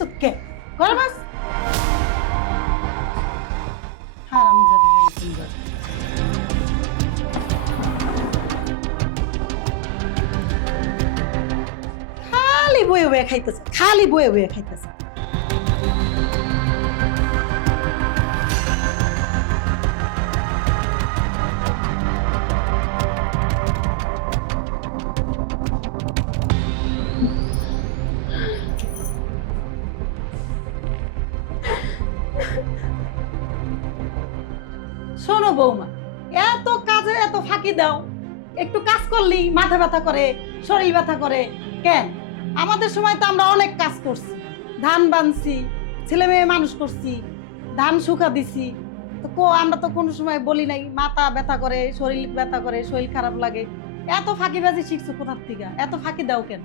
খাইতেছ কে ঘরে বাস হারামজাদি সুন্দর খালি বয়ে বয়ে খাইতেছে খালি বয়ে বয়ে খাইতেছে শোনো বৌমা এত কাজে এত ফাঁকি দাও একটু কাজ করলেই মাথা ব্যথা করে শরীর ব্যথা করে কেন আমাদের সময় তো আমরা অনেক কাজ করছি ধান বানছি ছেলে মেয়ে মানুষ করছি ধান শুকা দিছি তো আমরা তো কোনো সময় বলি নাই মাথা ব্যথা করে শরীর ব্যথা করে শরীর খারাপ লাগে এত ফাঁকিবাজি শিখছো কোথার থেকে এত ফাঁকি দাও কেন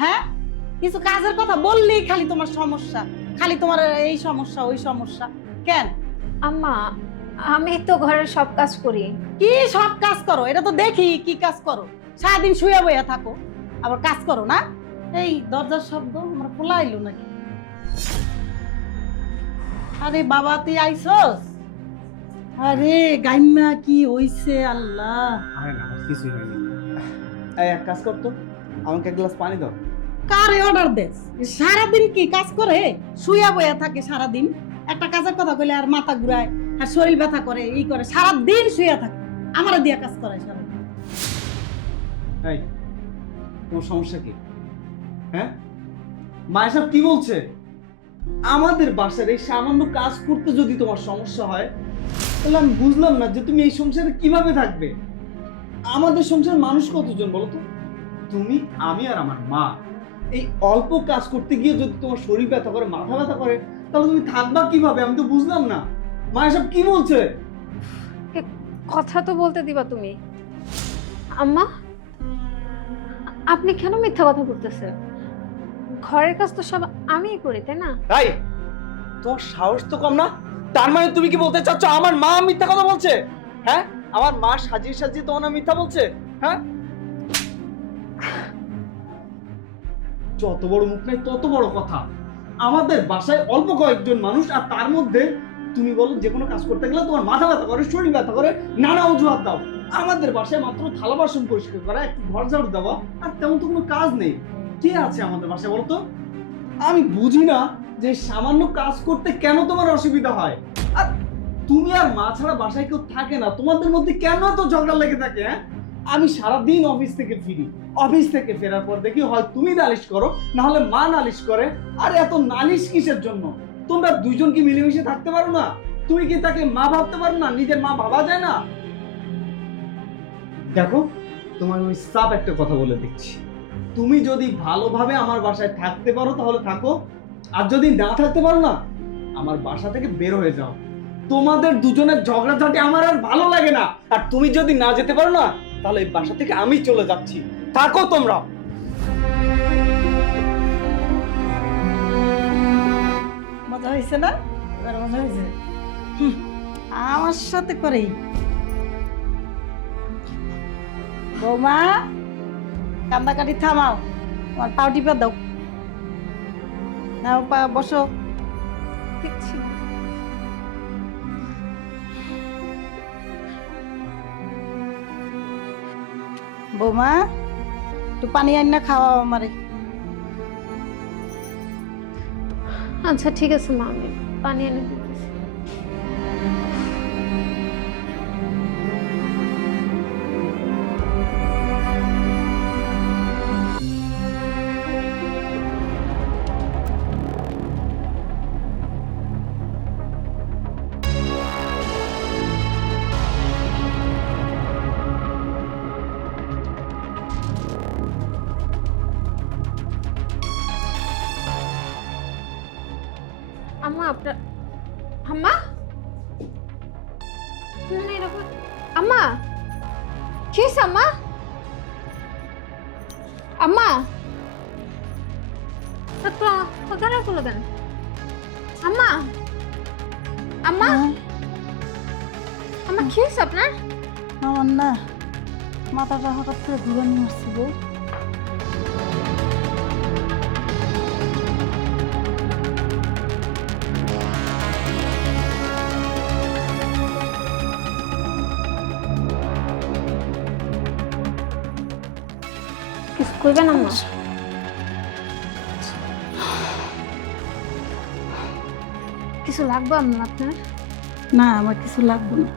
হ্যাঁ কিছু কাজের কথা বললেই খালি তোমার সমস্যা খালি তোমার এই সমস্যা ওই সমস্যা কেন আম্মা আমি তো ঘরের সব কাজ করি। কি সব কাজ করো এটা তো দেখি কি কাজ করো সারাদিন শুয়ে বইয়া থাকো আবার কাজ করো না এই দরজার শব্দ আমার পোলা আইলো নাকি আরে বাবা তুই আইছস আরে গাইমা কি হইছে আল্লাহ আরে না কিছুই হয়নি এই এক কাজ কর তো আমাকে এক গ্লাস পানি দাও কারে অর্ডার দেস সারাদিন কি কাজ করে শুয়ে বইয়া থাকে সারাদিন একটা কাজের কথা কইলে আর মাথা ঘুরায় আর শরীর ব্যথা করে এই করে সারাদিন শুয়ে থাকে আমারে দিয়া কাজ করায় সারাদিন এই তোমার সমস্যা কি হ্যাঁ মা এসব কি বলছে আমাদের বাসার এই সামান্য কাজ করতে যদি তোমার সমস্যা হয় তাহলে আমি বুঝলাম না যে তুমি এই সংসারে কিভাবে থাকবে আমাদের সংসারে মানুষ কতজন বলো তো তুমি আমি আর আমার মা এই অল্প কাজ করতে গিয়ে যদি তোমার শরীর ব্যথা করে মাথা ব্যথা করে তাহলে তুমি থাকবা কিভাবে আমি তো বুঝলাম না মা এসব কি বলছে কথা তো বলতে দিবা তুমি আম্মা আপনি কেন মিথ্যা কথা বলতেছেন ঘরের কাজ তো সব আমিই করি তাই না তাই তোর সাহস তো কম না তার মানে তুমি কি বলতে চাচ্ছ আমার মা মিথ্যা কথা বলছে হ্যাঁ আমার মা সাজিয়ে সাজিয়ে তোমার না মিথ্যা বলছে হ্যাঁ যত বড় মুখ নাই তত বড় কথা আমাদের বাসায় অল্প কয়েকজন মানুষ আর তার মধ্যে তুমি বলো যে কোনো কাজ করতে গেলে তোমার মাথা ব্যথা করে শরীর ব্যথা করে নানা অজুহাত দাও আমাদের বাসায় মাত্র থালা বাসন পরিষ্কার করা একটু ঘর ঝাড়ু দেওয়া আর তেমন তো কোনো কাজ নেই কে আছে আমাদের বাসায় বলতো আমি বুঝি না যে সামান্য কাজ করতে কেন তোমার অসুবিধা হয় আর তুমি আর মা ছাড়া বাসায় কেউ থাকে না তোমাদের মধ্যে কেন এত ঝগড়া লেগে থাকে হ্যাঁ আমি সারাদিন অফিস থেকে ফিরি অফিস থেকে ফেরার পর দেখি হয় তুমি নালিশ করো না হলে মা নালিশ করে আর এত নালিশ কিসের জন্য তোমরা দুইজন কি মিলেমিশে থাকতে পারো না তুমি কি তাকে মা ভাবতে পারো না নিজের মা ভাবা যায় না দেখো তোমার ওই সাপ একটা কথা বলে দিচ্ছি তুমি যদি ভালোভাবে আমার বাসায় থাকতে পারো তাহলে থাকো আর যদি না থাকতে পারো না আমার বাসা থেকে বের হয়ে যাও তোমাদের দুজনের ঝগড়াঝাটি আমার আর ভালো লাগে না আর তুমি যদি না যেতে পারো না তাহলে এই বাসা থেকে আমি চলে যাচ্ছি থাকো তোমরা মজা হয়েছে না এবার মজা হয়েছে আমার সাথে করেই বৌমা কান্দাকাটি থামাও আমার পাও টিপা দাও নাও পা বসো দেখছি বৌমা একটু পানি আন না খাওয়াও আমারে আচ্ছা ঠিক আছে মা আমি পানি এনে দিতেছি আম্মা আপনার আম্মা না এরকম আম্মা কি হয়েছে আম্মা আম্মা দরজা খুলে দেন আম্মা আম্মা আম্মা কি হয়েছে আপনার আমার না মাথাটা হঠাৎ করে ঘুরানি মারছে গো কিছু কইবেন আম্মা? কিছু লাগবে আম্মা আপনার? না, আমার কিছু লাগবে না।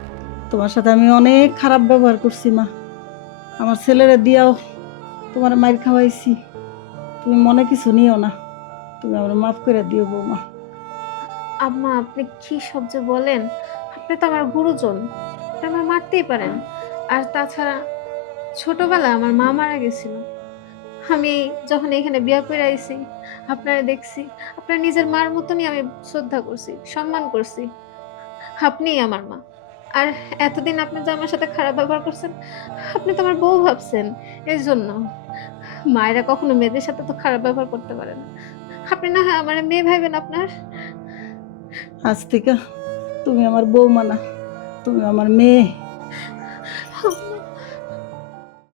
তোমার সাথে আমি অনেক খারাপ ব্যবহার করছি মা। আমার ছেলেরে দিয়াও তোমার মাইর খাওয়াইছি। তুমি মনে কিছু নিও না, তুমি আমার মাফ করে দিও বৌমা। আম্মা আপনি কি সব যে বলেন, আপনি তো আমার গুরুজন, আপনি আমার মারতেই পারেন। আর তাছাড়া ছোটবেলায় আমার মা মারা গেছিল, আমি যখন এখানে বিয়ে করে আইছি আপনারা দেখছি, আপনার নিজের মার মতনই আমি শ্রদ্ধা করছি, সম্মান করছি। আপনিই আমার মা। আর এতদিন আপনি যে আমার সাথে খারাপ ব্যবহার করছেন, আপনি তো আমার বউ ভাবছেন, এই জন্য। মায়েরা কখনো মেয়েদের সাথে তো খারাপ ব্যবহার করতে পারে না। আপনি না হয় আমার মেয়ে ভাইবেন আপনার। আজ থেকে তুমি আমার বৌমা না, তুমি আমার মেয়ে।